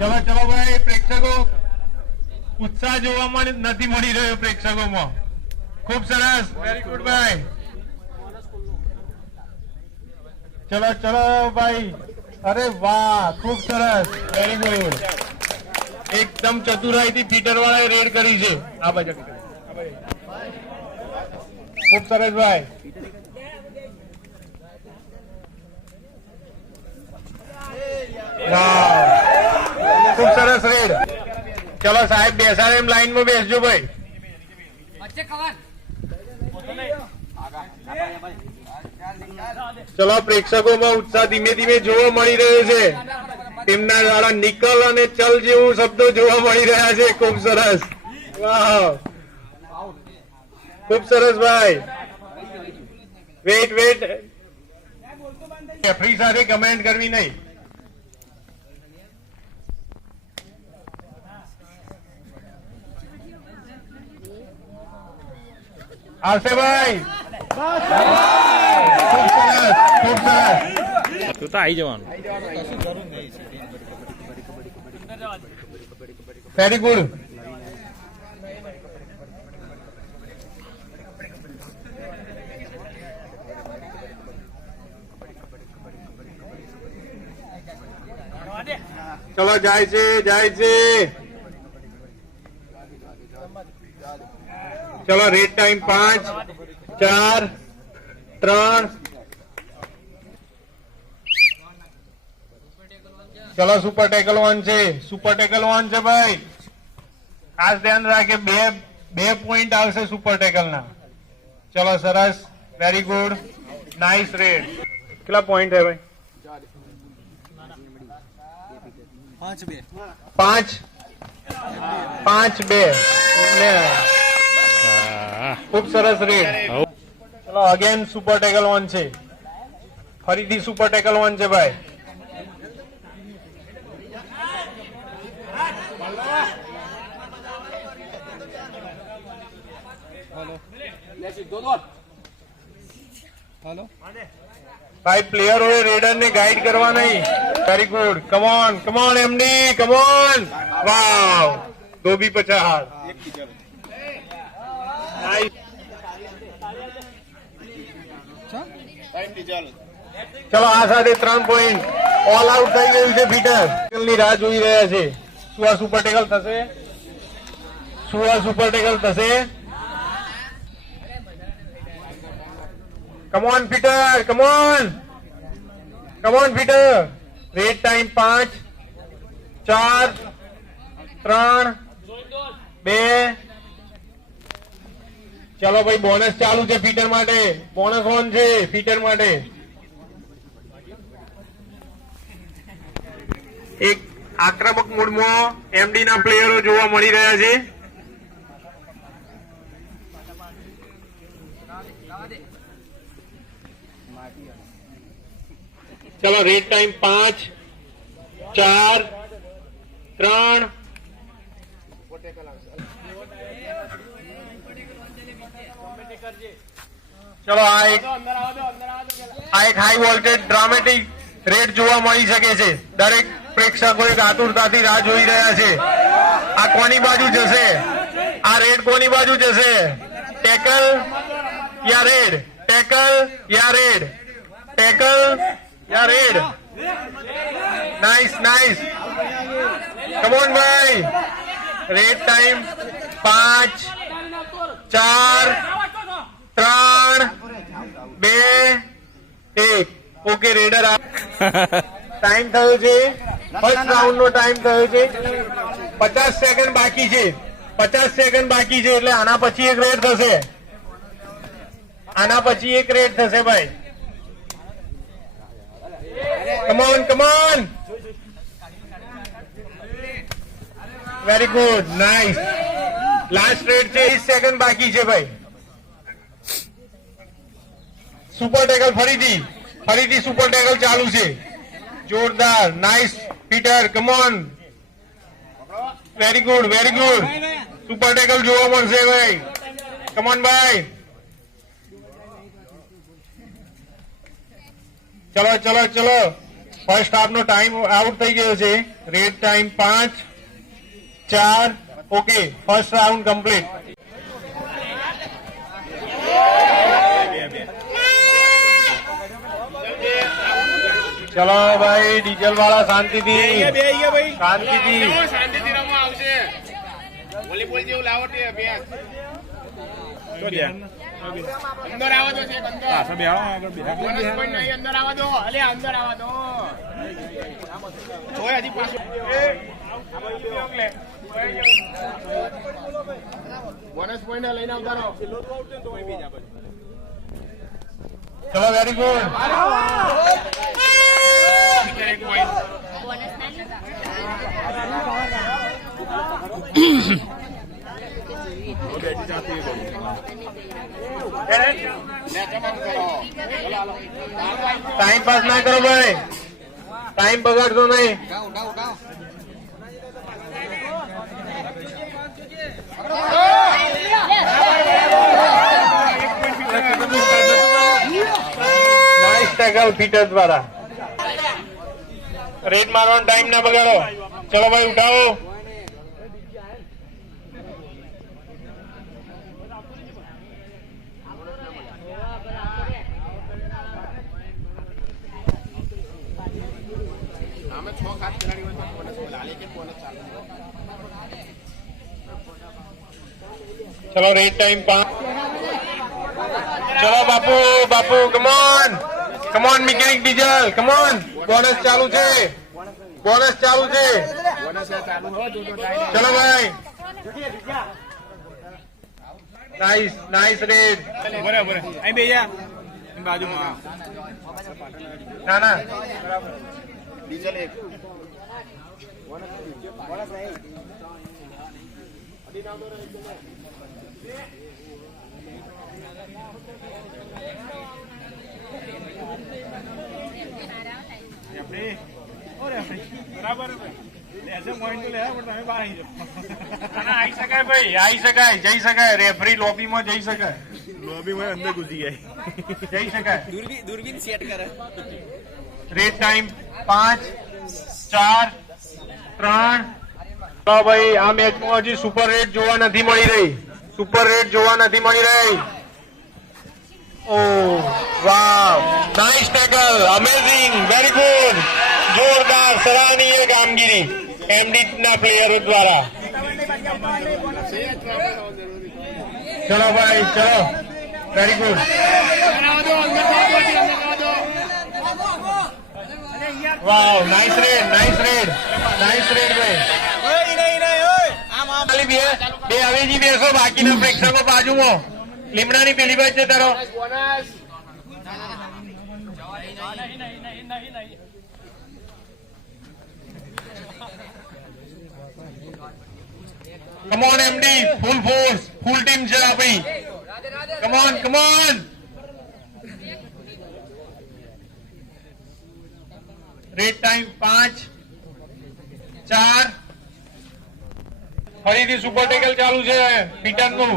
ચલો ચલો ભાઈ, પ્રેક્ષકો ઉત્સાહ જોવા નથી મળી રહ્યો પ્રેક્ષકોમાં. ખૂબ સરસ, વેરી ગુડ ભાઈ. ચલો ચલો ભાઈ, અરે વાહ, ખૂબ સરસ, વેરી ગુડ. એકદમ ચતુરાઈથી ફીટર વાળાએ રેડ કરી છે. આ બાજુ ખૂબ સરસ ભાઈ. ખૂબ સરસ રેડ. ચલો સાહેબ બેસાડે એમ લાઈનમાં બેસજો ભાઈ. ચલો પ્રેક્ષકોમાં ઉત્સાહ ધીમે ધીમે જોવા મળી રહ્યો છે. તેમના દ્વારા નિકલ અને ચલ જેવું શબ્દો જોવા મળી રહ્યા છે. ખૂબ સરસ, વાહ, ખૂબ સરસ ભાઈ. વેટ વેટ, રેફરી સાથે કમેન્ટ કરવી નહીં. આવશે ભાઈ. ખૂબ સરસ, ખૂબ સરસ. તું તો આવી જવાનું. Very good. ચલો જાય છે, જાય છે. ચલો રેડ ટાઈમ 5 4 3. ચલો સુપર ટેકલ 1 છે, સુપર ટેકલ 1 છે ભાઈ. ખાસ ધ્યાન રાખે, બે પોઈન્ટ આવશે સુપર ટેકલ ના. ચલો સરસ, વેરી ગુડ, નાઇસ રેડ. કેટલા પોઈન્ટ है भाई? 5-2. ખૂબ સરસ રેડ. ચલો અગેન સુપર ટેકલ 1 છે, ફરીથી સુપર ટેકલ 1 છે ભાઈ. ભાઈ પ્લેયરોએ રેડર ને ગાઈડ કરવા નહીં. Very good, come on come on MD, come on. Wow, ધોબી પછાડ. ચલો આ સાથે 3 પોઈન્ટ. ઓલ આઉટ થઈ ગયું છે ફીટર. ની રાહ જોઈ રહ્યા છે. શું આ સુપર ટેકલ થશે? શું આ સુપર ટેકલ થશે? Come on, Peter. Come on. Come on, Peter. Wait time 5 4 3 2. ચલો ભાઈ, બોનસ ચાલુ છે ફીટર માટે. બોનસ ઓન છે ફીટર માટે. એક આક્રમક મૂડમાં એમડી ના પ્લેયરો જોવા મળી રહ્યા છે. ચલો રેડ ટાઈમ 5 4 3. ચલો આ એક હાઈ વોલ્ટેજ ડ્રામેટિક રેડ જોવા મળી શકે છે. દરેક પ્રેક્ષકો એક આતુરતાથી રાહ જોઈ રહ્યા છે. આ કોની બાજુ જશે? આ રેડ કોની બાજુ જશે? ટેકલ યા રેડ? ટેકલ યા રેડ? ટેકલ યા રેડ? નાઇસ નાઇસ, કમોન ભાઈ. Red time 5 4 3 2 1. Okay, reader time થયો છે. ફર્સ્ટ રાઉન્ડ નો ટાઈમ થયો છે. 50 સેકન્ડ બાકી છે. 50 સેકન્ડ બાકી છે એટલે આના પછી એક રેડ થશે. આના પછી એક રેડ થશે ભાઈ. Come on come on. Very good, nice. Last red છે. 30 સેકન્ડ બાકી છે ભાઈ. સુપર ટેકલ ફરીથી સુપર ટેકલ ચાલુ છે. જોરદાર, nice Peter, come on. Very good, very good. Super tackle જોવા મળશે ભાઈ. કમોન ભાઈ. ચલો ચલો ચલો, ફર્સ્ટ હાફ નો ટાઈમ આઉટ થઈ ગયો છે. Red time 5, 4. Okay, first round complete. ચલો ભાઈ, ડીઝલ વાળા શાંતિથી શાંતિથી રમવા આવશે. વોલીબોલ જેવું લાવો તે અભ્યાસ. અંદર આવવા દો છે, બોનસ પોઈન્ટ નહીં, અંદર આવવા દો. અલે અંદર આવવા દો. જોય હજી પાછું બોનસ પોઈન્ટ લઈને આવતા રહો. ચલો, વેરી ગુડ. એક પોઈન્ટ. ટાઈમ પાસ ના કરો ભાઈ, ટાઈમ બગાડતો નહીં. નાઇસ ટેકલ ફીટર દ્વારા. રેડ મારવાનો ટાઈમ ના બગાડો. ચલો ભાઈ, ઉઠાવો. આમે 6 ખાસ ખેલાડી હોય તો બોનસ લાલે કે બોનસ ચાલે. ચલો, રેડ ટાઈમ 5. ચલો બાપુ, બાપુ, come on come on, mechanic diesel, come on. Bonus ચાલુ છે, બોનસ ચાલુ છે. બોનસ ચાલુ હો જો તો ડાયરેક્ટ. ચલો ભાઈ, નાઇસ નાઇસ રેડ. બરાબર અહીં બે બાજુમાં ના ના, ડીઝલ એક. બરાબર આવી શકાય ભાઈ, આવી શકાય, જઈ શકાય. રેફરી લોબીમાં જઈ શકાય, લોબીમાં અંદર ઘૂસી જાય. જઈ શકાય. દૂરબીન સેટ કરે. Red time 5, 4, 3. તો ભાઈ, આ મેચમાં હજી સુપર રેડ જોવા નથી મળી રહી. સુપર રેડ જોવા નથી મળી રહી. Oh wow, nice tackle, amazing, very good. જોરદાર, સરાહનીય કામગીરી એમડી ના પ્લેયરો દ્વારા. ચલો ભાઈ, ચલો, very good. Wow, nice raid, nice raid, nice raid ભાઈ. ખાલી બે અવેજી બેસો, બાકીના પ્રેક્ષકો બાજુમાં. લીમડાની પેલી બાજુ છે તારો. બોનસ. કમોન એમડી, ફૂલ ફોર્સ, ફૂલ ટીમ છે આપણી. Come on come on. Red time 5, 4. ફરીથી સુપર ટેકલ ચાલુ છે પીટર નું.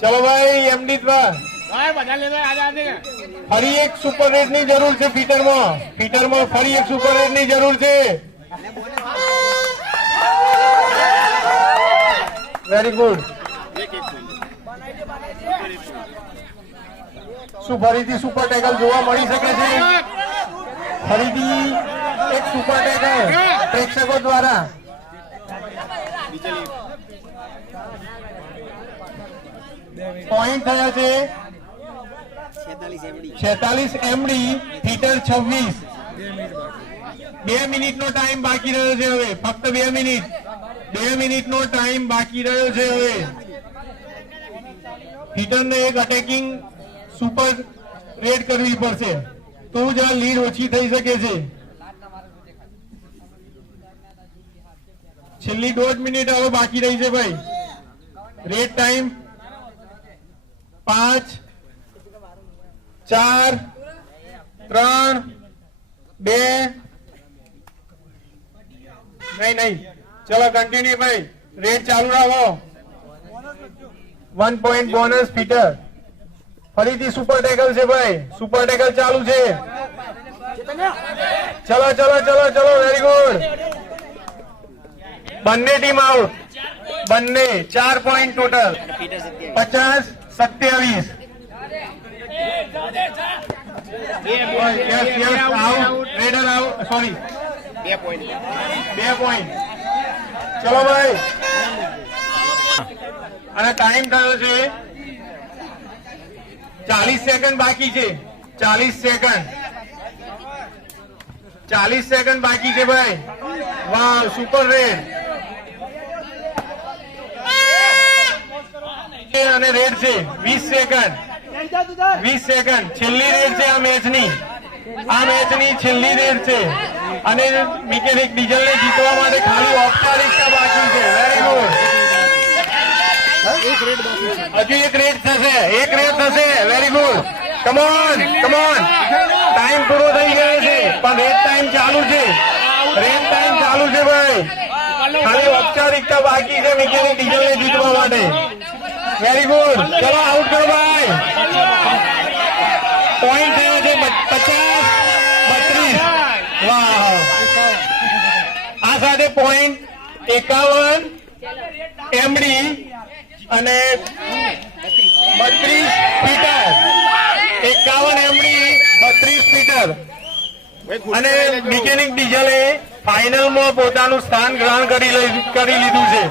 ચલો ભાઈ, એમડી બધા લેતા આજે ફરી એક સુપર રેડ ની જરૂર છે. ફીટરમાં ફરી એક સુપર રેડ ની જરૂર છે. Very good. શું ફરીથી સુપર ટેકલ જોવા મળી શકે છે? ફરીથી એક સુપર ટેકલ પ્રેક્ષકો દ્વારા. પોઈન્ટ થયા છે 46 એમડી, ફીટર 26. 2 મિનિટનો ટાઈમ બાકી રહ્યો છે હવે, ફક્ત 2 મિનિટ. 2 મિનિટનો ટાઈમ બાકી રહ્યો છે હવે. ફીટરને એક અટેકિંગ સુપર રેડ કરવી પડશે, તો જ આ લીડ ઓછી થઈ શકે છે. છેલ્લી 1.5 મિનિટ હવે બાકી રહી છે ભાઈ. Red time 5, 4, 3, 2. નહીં, ચલો કન્ટિન્યુ ભાઈ, રેડ ચાલુ રાખો. 1 પોઈન્ટ બોનસ ફીટર. ફરીથી સુપર ટેકલ છે ભાઈ, સુપર ટેકલ ચાલુ છે. ચલો ચલો ચલો ચલો, વેરી ગુડ. બંને ટીમ આઉટ, બંને 4 point total. 50-27. Reader out, sorry 2 point 2 point. ચલો ભાઈ, અને ટાઈમ થયો છે 40 સેકન્ડ બાકી છે. 40 સેકન્ડ, 40 સેકન્ડ બાકી છે ભાઈ. વાહ, સુપર રેડ. અને રેડ છે 20 સેકન્ડ. 20 સેકન્ડ, છેલ્લી રેડ છે આ મેચની. આ મેચની છેલ્લી રેડ છે અને મિકેનિક ડીઝલ ને જીતવા માટે ખાલી ઔપચારિકતા બાકી છે. Very good. હજુ એક રેડ થશે, એક રેડ થશે. Very good. Come on come on, time પૂરો થઈ ગયો છે પણ રેડ ટાઈમ ચાલુ છે. રેડ ટાઈમ ચાલુ છે ભાઈ, ખાલી ઔપચારિકતા બાકી છે મિકેનિક ડીઝલ ને જીતવા માટે. Very good. ચલો આઉટ કરો ભાઈ. પોઈન્ટ થયો છે 50-32. વાહ, આ સાથે પોઈન્ટ 51 એમડી અને 32 ફીટર. 51 MD 32 fitter. અને મિકેનિક ડીઝલે ફાઇનલમાં પોતાનું સ્થાન ગ્રહણ કરી લીધું છે.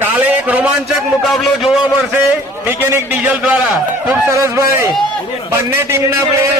કાલે એક રોમાંચક મુકાબલો જોવા મળશે મિકેનિક ડીઝલ દ્વારા. ખૂબ સરસ ભાઈ, બંને ટીમના પ્લેયર